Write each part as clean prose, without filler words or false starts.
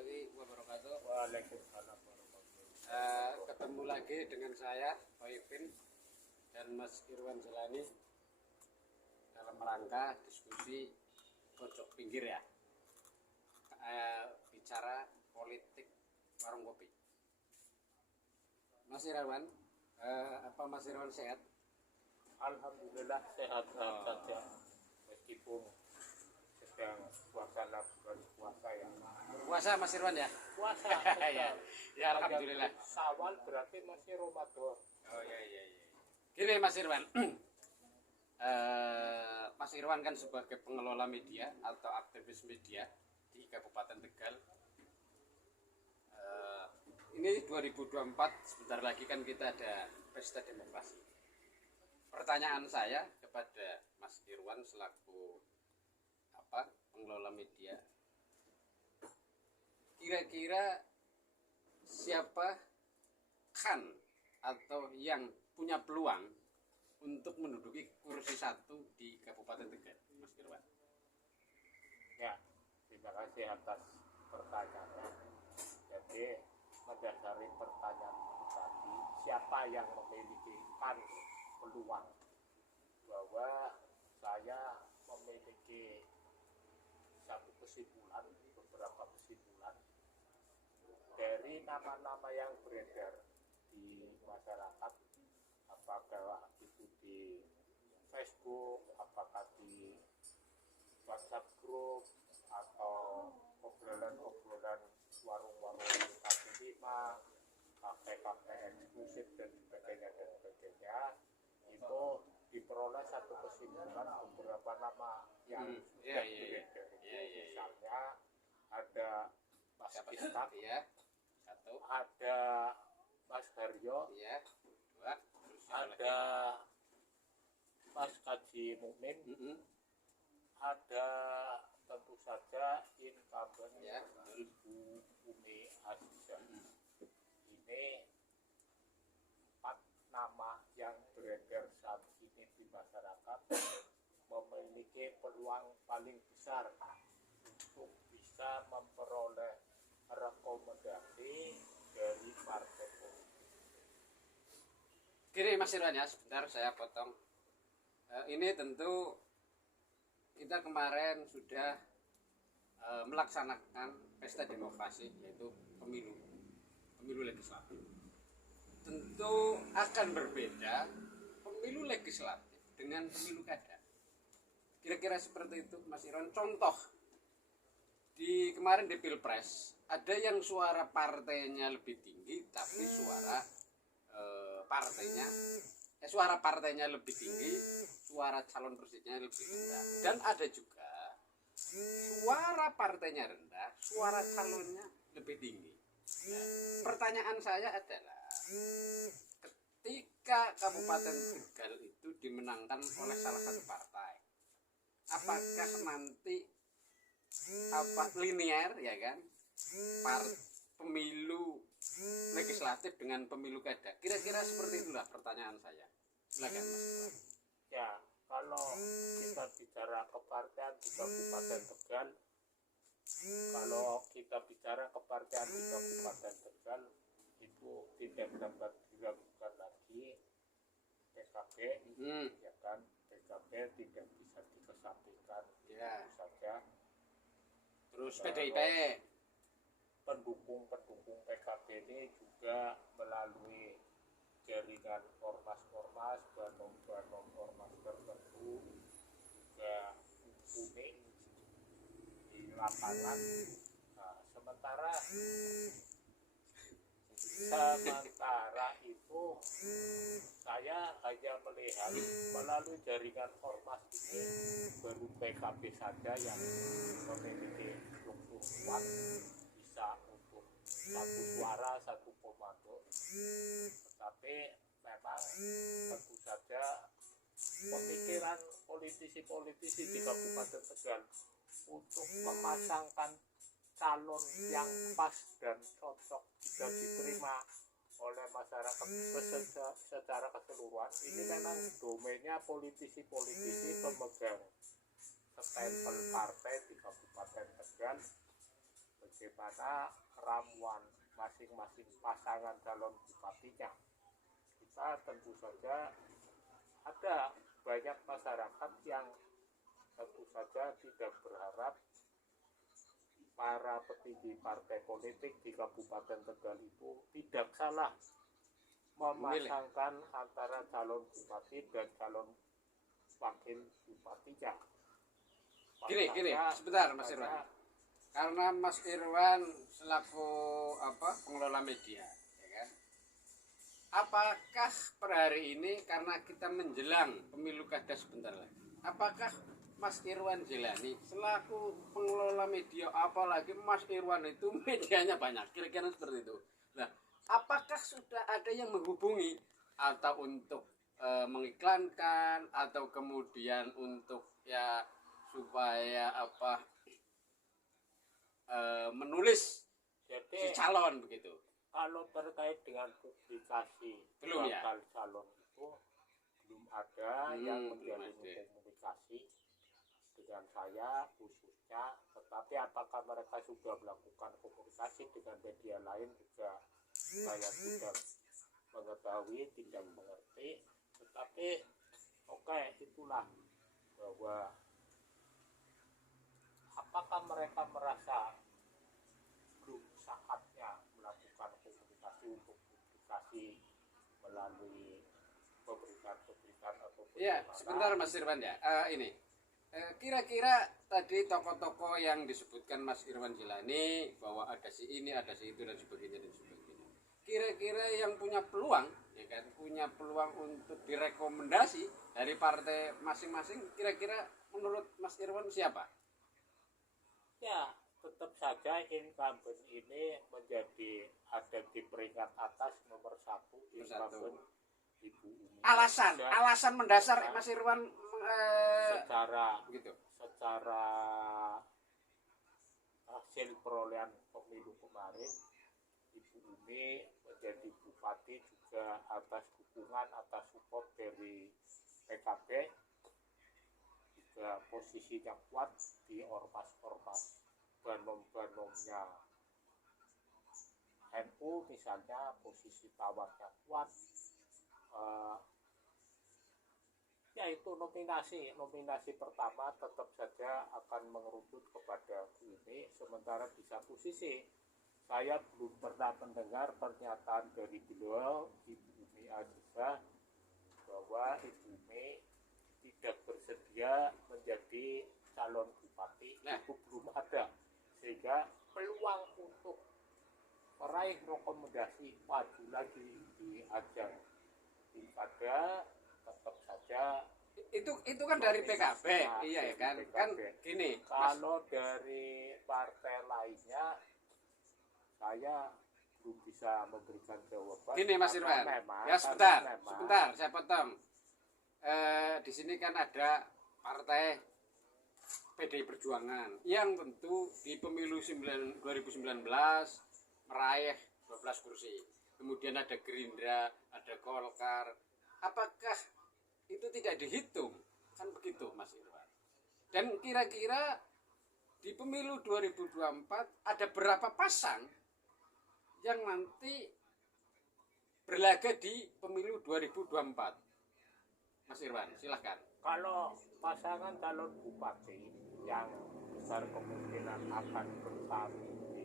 warahmatullahi wabarakatuh. Waalaikumsalam warahmatullahi Ketemu lagi dengan saya, Pak Ipin dan Mas Irwan Jelani dalam rangka diskusi pojok pinggir ya, bicara politik warung kopi. Mas Irwan, apa Mas Irwan sehat? Alhamdulillah sehat-sehat saja meskipun sedang suasana bulan puasa ya. Puasa Mas Irwan ya? Puasa ya alhamdulillah. Sawal berarti masih Ramadan. Oh iya. Gini Mas Irwan, Mas Irwan kan sebagai pengelola media atau aktivis media di Kabupaten Tegal. Ini 2024, sebentar lagi kan kita ada pesta demokrasi. Pertanyaan saya kepada Mas Irwan selaku pengelola media, kira-kira siapa atau yang punya peluang untuk menduduki kursi 1 di Kabupaten Tegal, Mas Irwan? Ya, terima kasih atas pertanyaannya. Jadi mendasari pertanyaan tadi, siapa yang memiliki peluang, bahwa saya memiliki satu kesimpulan, beberapa kesimpulan dari nama-nama yang beredar di masyarakat, apakah itu di Facebook, apakah di WhatsApp group, atau obrolan-obrolan warung-warung kaki lima, kafe-kafe eksklusif dan sebagainya, itu diperoleh satu kesimpulan beberapa nama yang sudah beredar. Misalnya ada Mas Istak, ada Mas Haryo, ada Mas Kaji Mukmin, ada tentu saja incumbent Ibu Umi Azizah. Ini 4 nama yang beredar saat ini di masyarakat memiliki peluang paling besar untuk bisa memperoleh rekomendasi dari partai politik. Gini Mas Irwan ya, sebentar saya potong. Ini tentu kita kemarin sudah melaksanakan pesta demokrasi, yaitu pemilu legislatif. Tentu akan berbeda pemilu legislatif dengan pemilu kada. Kira-kira seperti itu Mas Irwan. Contoh, kemarin di Pilpres ada yang suara partainya lebih tinggi tapi suara partainya lebih tinggi, suara calon presidennya lebih rendah. Dan ada juga suara partainya rendah, suara calonnya lebih tinggi. Nah, pertanyaan saya adalah, ketika Kabupaten Tegal itu dimenangkan oleh salah satu partai, apakah nanti linear ya kan, pemilu legislatif dengan pemilu kada? Kira-kira seperti itulah pertanyaan saya. Silakan Mas Irwan. Ya, kalau kita bicara kepartean di Kabupaten Tegal, itu tidak dapat diragukan lagi PKB, ya kan? PKB tidak bisa dikesampingkan, Ya. tentu saja. Terus PDIP, pendukung PKB ini juga melalui jaringan ormas-ormas, banom-banom ormas tertentu juga unik di lapangan. Nah, sementara itu saya hanya melihat melalui jaringan ormas ini baru PKB saja yang memiliki struktur kuat, bisa untuk satu suara, satu komando. Tetapi memang tentu saja pemikiran politisi-politisi di Kabupaten Tegal untuk memasangkan calon yang pas dan cocok bisa diterima oleh masyarakat secara keseluruhan, ini memang domainnya politisi-politisi pemegang stempel partai di Kabupaten Tegal, bagaimana ramuan masing-masing pasangan calon bupatinya. Kita tentu saja ada banyak masyarakat yang tentu saja tidak berharap para petinggi partai politik di Kabupaten Tegal itu tidak salah memasangkan antara calon bupati dan calon wakil bupatinya. Gini, sebentar Mas Irwan. Karena Mas Irwan selaku pengelola media, ya kan? Apakah per hari ini karena kita menjelang pemilu kada sebentar lagi, apakah Mas Irwan Jilani selaku pengelola media, apalagi Mas Irwan itu medianya banyak, kira-kira seperti itu. Nah, apakah sudah ada yang menghubungi atau untuk mengiklankan atau kemudian untuk ya supaya menulis Jadi si calon begitu? kalau terkait dengan publikasi Belum ya? bakal calon itu belum ada yang menjalin komunikasi dengan saya khususnya, tetapi apakah mereka sudah melakukan komunikasi dengan media lain juga saya tidak mengetahui, tidak mengerti. Tetapi itulah bahwa apakah mereka merasa belum saatnya melakukan komunikasi untuk publikasi melalui pemberitaan atau Ya, sebentar Mas Irwan ya. Kira-kira tadi tokoh-tokoh yang disebutkan Mas Irwan Jilani bahwa ada si ini, ada si itu dan sebagainya. Kira-kira yang punya peluang, ya kan, punya peluang untuk direkomendasi dari partai masing-masing, kira-kira menurut Mas Irwan siapa? Ya, tetap saja incumbent ini menjadi ada di peringkat atas nomor 1 incumbent Ibu Umi. Alasan mendasar Mas Irwan secara hasil perolehan pemilu kemarin, Ibu Umi menjadi bupati juga atas dukungan, atas support dari PKB, juga posisinya kuat di ormas-ormas banom-banomnya NU misalnya, posisi tawarnya kuat. Yaitu nominasi pertama tetap saja akan mengerucut kepada ini, sementara di satu sisi saya belum pernah mendengar pernyataan dari beliau Ibu Umi Azizah bahwa Ibu Umi tidak bersedia menjadi calon bupati. Itu belum ada, sehingga peluang untuk meraih rekomendasi maju lagi di ajang pilkada tetap saja itu kan dari PKB, iya ya kan? PKB. Kan gini, kalau dari partai lainnya saya belum bisa memberikan jawaban. Gini Mas Irwan, ya sebentar, saya potong. Di sini kan ada partai PDI Perjuangan yang tentu di pemilu 2019 meraih 12 kursi. Kemudian ada Gerindra, ada Golkar. Apakah itu tidak dihitung? Kan begitu Mas Irwan. Dan kira-kira di pemilu 2024 ada berapa pasang yang nanti berlaga di pemilu 2024? Mas Irwan, silahkan. Kalau pasangan calon bupati yang besar kemungkinan akan bersaing di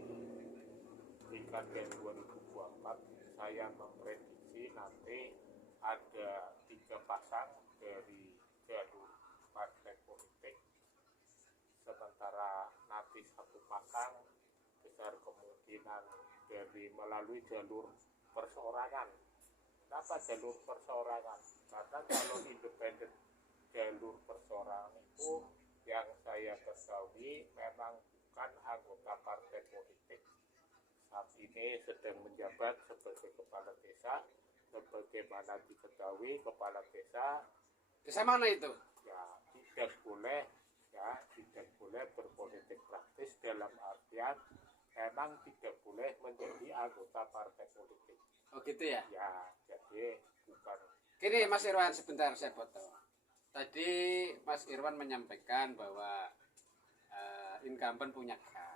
pilkada 2024, saya memprediksi nanti ada 3 pasang dari jalur partai politik, sementara nanti 1 pasang besar kemungkinan dari melalui jalur perseorangan. Kenapa jalur perseorangan? Karena calon independen jalur perseorangan itu yang saya ketahui memang bukan anggota partai politik. Saat ini sedang menjabat sebagai kepala desa. Sebagaimana diketahui, kepala desa mana itu? Ya tidak boleh berpolitik praktis, dalam artian memang tidak boleh menjadi anggota partai politik. Oh gitu ya? Ya, jadi bukan. Gini Mas Irwan, sebentar saya potong. Tadi Mas Irwan menyampaikan bahwa incumbent punya hak.